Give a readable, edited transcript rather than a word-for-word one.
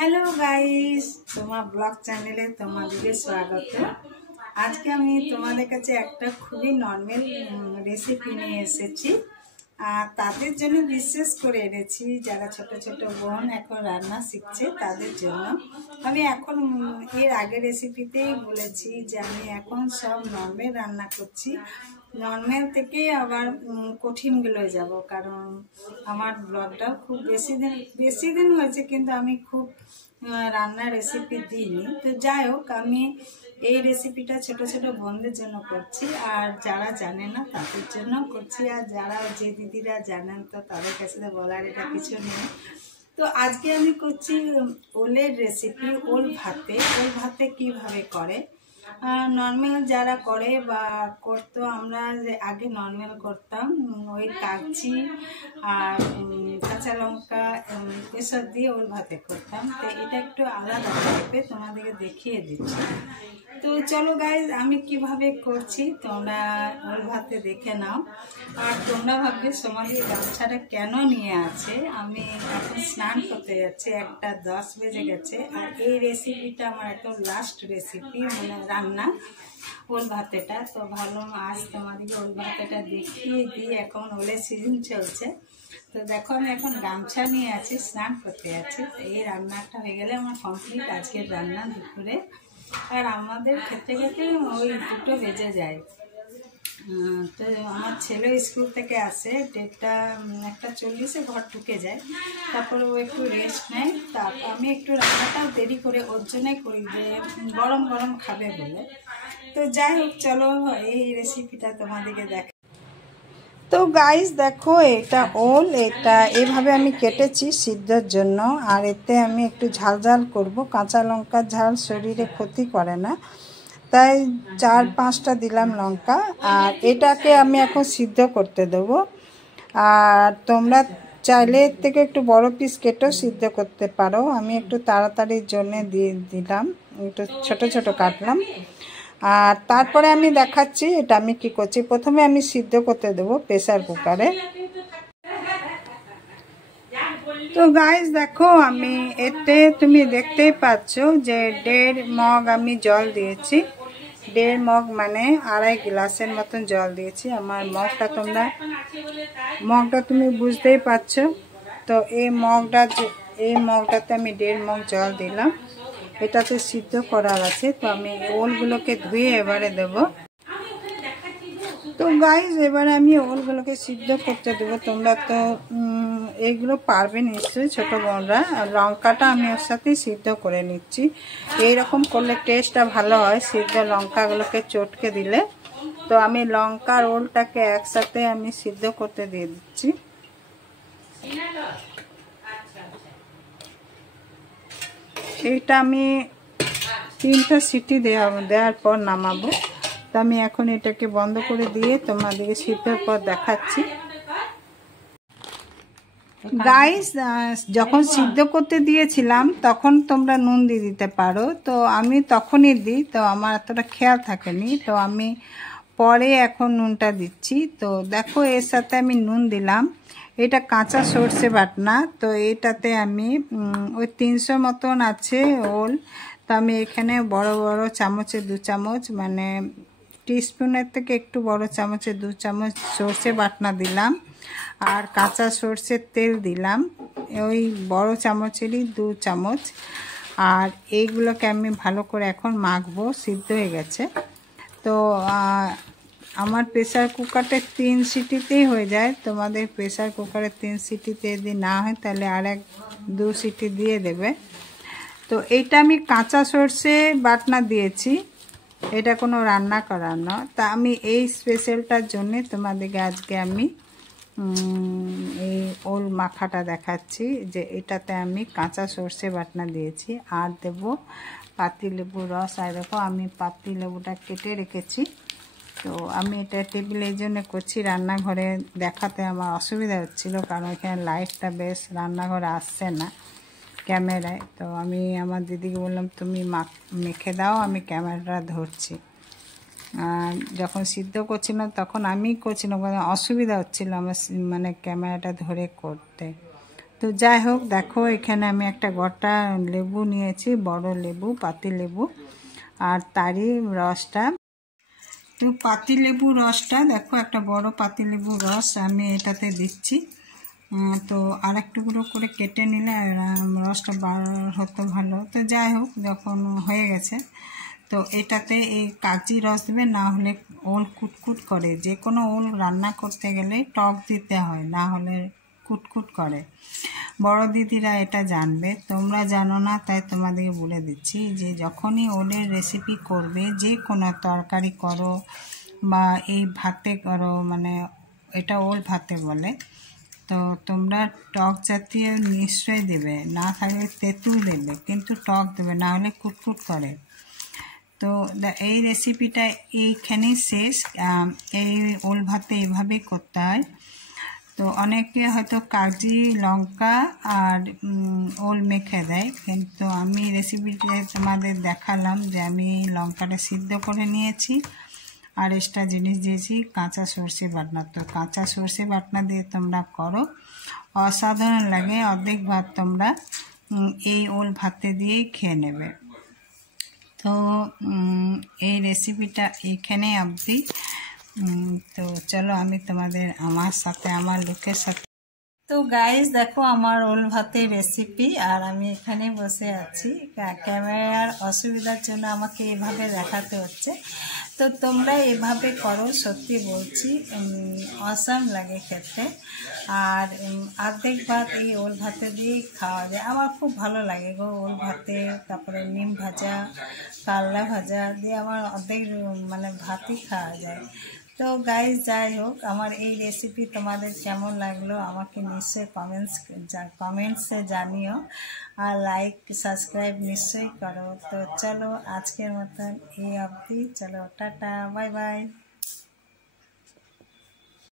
Hello guys, তোমার blog চ্যানেলে তোমাদেরকে স্বাগত। আজকে আমি তোমাদের কাছে একটা খুবই নর্মাল রেসিপি নিয়ে এসেছি। আর তাদের জন্য বিশেষ করে এনেছি যারা ছোট ছোট বোন এখন রান্না শিখছে তাদের জন্য। আমি এখন এর আগের রেসিপিতেই বলেছি যে আমি এখন সব নর্মাল রান্না করছি। নর্মাল থেকে আবার কঠিনগুলো যাব, কারণ আমার ব্লগটাও খুব বেশি দিন হয়েছে, কিন্তু আমি খুব রান্নার রেসিপি দিইনি। তো যাই হোক, আমি এই রেসিপিটা ছোট ছোট বোনদের জন্য করছি, আর যারা জানে না তাদের জন্য করছি, আর যারা যে দিদিরা জানেন তো তাদের কাছে তো বলার এটা কিছু নেই। তো আজকে আমি করছি ওলের রেসিপি। ওল ভাতে কিভাবে করে, নর্মাল যারা করে বা করতো, আমরা যে আগে নর্মাল করতাম ওই কাঁচি আর কাঁচা লঙ্কা এসব দিয়ে ওল ভাতে করতাম। তো এটা একটু আলাদা টাইপের, তোমাদেরকে দেখিয়ে দিচ্ছি। তো চলো গাইজ, আমি কিভাবে করছি তোমরা ওল ভাতে দেখে নাও। আর তোমরা ভাববে সোমালি গামছাটা কেন নিয়ে আছে। আমি এখন স্নান করতে যাচ্ছি, 1:10 বেজে গেছে। আর এই রেসিপিটা আমার একদম লাস্ট রেসিপি, মানে রান্না ওল ভাতেটা। তো ভাবলাম আজ তোমাদেরকে ওল ভাতেটা দেখিয়ে দিই। এখন ওলের সিজন চলছে, তো দেখো আমি এখন গামছা নিয়ে আছি, স্নান করতে যাচ্ছি। এই রান্নাটা হয়ে গেলে আমার কমপ্লিট আজকের রান্না দুপুরে। আর আমাদের খেতে খেতে ওই 2টো বেজে যায়। তো আমার ছেলে স্কুল থেকে আসে 1:40 ঘর ঢুকে যায়, তারপরে ও একটু রেস্ট নেয়। তারপর আমি একটু রান্নাটাও দেরি করে ওর জন্যই করি, যে গরম গরম খাবে বলে। তো যাই হোক, চলো এই রেসিপিটা তোমাদেরকে দেখ। তো গাইস দেখো, এটা ওল, এটা এইভাবে আমি কেটেছি সিদ্ধর জন্য। আর এতে আমি একটু ঝাল ঝাল করবো। কাঁচা লঙ্কার ঝাল শরীরে ক্ষতি করে না, তাই 4-5টা দিলাম লঙ্কা। আর এটাকে আমি এখন সিদ্ধ করতে দেবো। আর তোমরা চাইলে এর থেকে একটু বড় পিস কেটেও সিদ্ধ করতে পারো। আমি একটু তাড়াতাড়ির জন্য দিয়ে দিলাম, একটু ছোট ছোট কাটলাম। আর তারপরে আমি দেখাচ্ছি এটা আমি কি করছি। প্রথমে আমি সিদ্ধ করতে দেবো প্রেসার কুকারে। তো গাইস দেখো, আমি এতে তুমি দেখতেই পাচ্ছ যে 1.5 মগ আমি জল দিয়েছি। 1.5 মগ মানে 2.5 গ্লাসের মতন জল দিয়েছি। আমার মগটা তুমি বুঝতেই পারছো। তো এই মগটাতে আমি 1.5 মগ জল দিলাম। এটাতে সিদ্ধ করার আছে, তো আমি ওলগুলোকে ধুয়ে এবারে দেবো। তো গাইজ এবারে আমি ওলগুলোকে সিদ্ধ করতে দেবো। তোমরা তো এইগুলো পারবে নিশ্চয়ই ছোটো বোনরা। লঙ্কাটা আমি ওর সাথেই সিদ্ধ করে নিচ্ছি। এইরকম করলে টেস্টটা ভালো হয়, সিদ্ধ লঙ্কাগুলোকে চটকে দিলে। তো আমি লঙ্কার ওলটাকে একসাথে আমি সিদ্ধ করতে দিয়ে দিচ্ছি। এইটা আমি 3টা সিটি দেওয়ার পর নামাবো। তো আমি এখন এটাকে বন্ধ করে দিয়ে তোমাদেরকে সিদ্ধর পর দেখাচ্ছি। গাইস, যখন সিদ্ধ করতে দিয়েছিলাম তখন তোমরা নুন দিয়ে দিতে পারো। তো আমি তখনই দিই, তো আমার এতটা খেয়াল থাকেনি। তো আমি পরে এখন নুনটা দিচ্ছি। তো দেখো, এর সাথে আমি নুন দিলাম। এটা কাঁচা সর্ষে বাটনা। তো এটাতে আমি ওই 300 মতন আছে ওল। তো আমি এখানে বড় বড় চামচে 2 চামচ, মানে টিস্পুনের থেকে একটু বড় চামচে 2 চামচ সর্ষে বাটনা দিলাম। আর কাঁচা সর্ষের তেল দিলাম ওই বড় চামচেরই 2 চামচ। আর এইগুলোকে আমি ভালো করে এখন মাখবো। সিদ্ধ হয়ে গেছে। তো আমার প্রেসার কুকারটা 3 সিটিতেই হয়ে যায়। তোমাদের প্রেসার কুকারে 3 সিটিতে যদি না হয় তাহলে আর 1-2 সিটি দিয়ে দেবে। তো এইটা আমি কাঁচা সর্ষে বাটনা দিয়েছি, এটা কোনো রান্না করার নয়। তা আমি এই স্পেশালটার জন্যে তোমাদেরকে আজকে আমি এই ওল মাখাটা দেখাচ্ছি, যে এটাতে আমি কাঁচা সর্ষে বাটনা দিয়েছি। আর দেব পাতিলেবুর রস। আর দেখো, আমি পাতিলেবুটা কেটে রেখেছি। তো আমি এটা টেবিলে এই জন্য করছি, রান্নাঘরে দেখাতে আমার অসুবিধা হচ্ছিল, কারণ এখানে লাইটটা বেশ রান্নাঘরে আসছে না ক্যামেরায়। তো আমি আমার দিদিকে বললাম তুমি মেখে দাও, আমি ক্যামেরাটা ধরছি। যখন সিদ্ধ করছিলাম তখন আমি করছিলাম, অসুবিধা হচ্ছিল আমার, মানে ক্যামেরাটা ধরে করতে। তো যাই হোক, দেখো এখানে আমি একটা গোটা লেবু নিয়েছি, বড় লেবু, পাতি লেবু, আর তারই রসটা। তো পাতি লেবু রসটা দেখো, একটা বড় পাতি লেবু রস আমি এটাতে দিচ্ছি। তো আর একটু করে কেটে নিলে রসটা বার হতো ভালো। তো যাই হোক, যখন হয়ে গেছে তো এটাতে এই কাগজি রস দেবে, না হলে ওল কুটকুট করে। যে কোনো ওল রান্না করতে গেলে টক দিতে হয়, না হলে কুটকুট করে। বড় দিদিরা এটা জানবে, তোমরা জানো না, তাই তোমাদেরকে বলে দিচ্ছি যে যখনই ওলের রেসিপি করবে, যে কোনো তরকারি করো বা এই ভাতে করো, মানে এটা ওল ভাতে বলে, তো তোমরা টক জাতীয় নিশ্চয়ই দেবে, না থাকলে তেঁতুল দেবে, কিন্তু টক দেবে, না হলে কুটকুট করে। তো এই রেসিপিটা এইখানেই শেষ। এই ওল ভাতে এইভাবেই করতে হয়। তো অনেকে হয়তো কাগজি, লঙ্কা আর ওল মেখে দেয়, কিন্তু আমি রেসিপিটা তোমাদের দেখালাম যে আমি লঙ্কাটা সিদ্ধ করে নিয়েছি আর এক্সট্রা জিনিস দিয়েছি কাঁচা সর্ষে বাটনা। তো কাঁচা সর্ষে বাটনা দিয়ে তোমরা করো, অসাধারণ লাগে। অর্ধেক ভাত তোমরা এই ওল ভাতে দিয়েই খেয়ে নেবে। তো এই রেসিপিটা এইখানে অবধি। তো চলো আমি তোমাদের আমার সাথে, আমার লোকের সাথে। তো গাইস দেখো আমার ওল ভাতের রেসিপি, আর আমি এখানে বসে আছি। ক্যামেরার অসুবিধার জন্য আমাকে এভাবে দেখাতে হচ্ছে। তো তোমরা এভাবে করো, সত্যি বলছি অসাম লাগে খেতে। আর অর্ধেক ভাত এই ওল ভাতে দিয়েই খাওয়া যায়, আমার খুব ভালো লাগে গো ওল ভাতে। তারপরে নিম ভাজা, কালনা ভাজা দিয়ে আমার অর্ধেক মানে ভাতই খাওয়া যায়। তো গাইস যাই হোক, আমার এই রেসিপি তোমাদের কেমন লাগলো আমাকে নিশ্চয়ই কমেন্টসে জানিও, আর লাইক সাবস্ক্রাইব নিশ্চয়ই করো। তো চলো আজকের মতন এই অবধি, চলো টাটা, বাই বাই।